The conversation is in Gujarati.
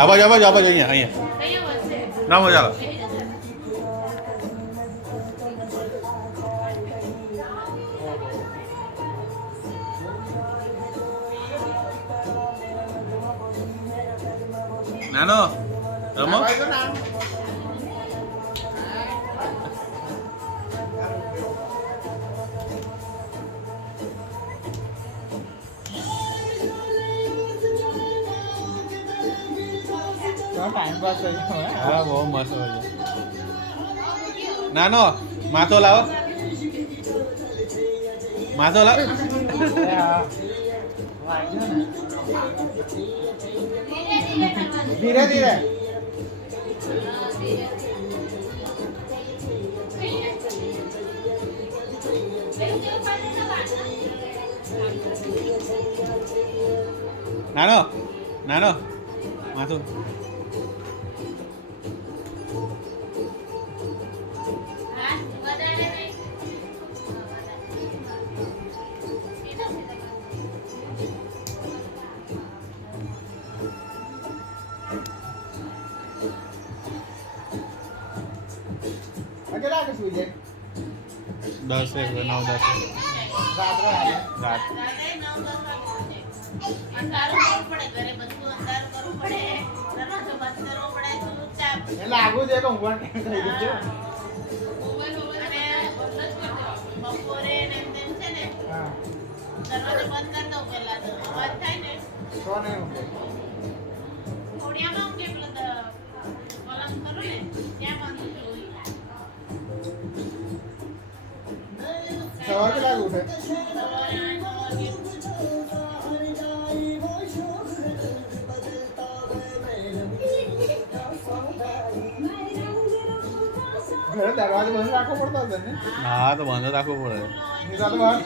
આવાજ અહીંયા ના મજા આવે નાનો રમો ટાઈમ પાસ થઈ ગયો હા બહુ મસ્ત હોય છે નાનો માથો લાવો માથો લાવ ધીરે ધીરે નાનો નાનો માથું કેટલા વાગે સુઈ જાય 10 9 10 રાત્રે રાત એટલે આગું છે કે ઊંઘવાનું થઈ ગયું હા તો નહીં ઊંઘે સવાર કેટલા વાગે ઉઠે ઘરે દરવાજો બંધ રાખવો પડતો હશે ને હા તો બંધ રાખવું પડે નિશા તો બહાર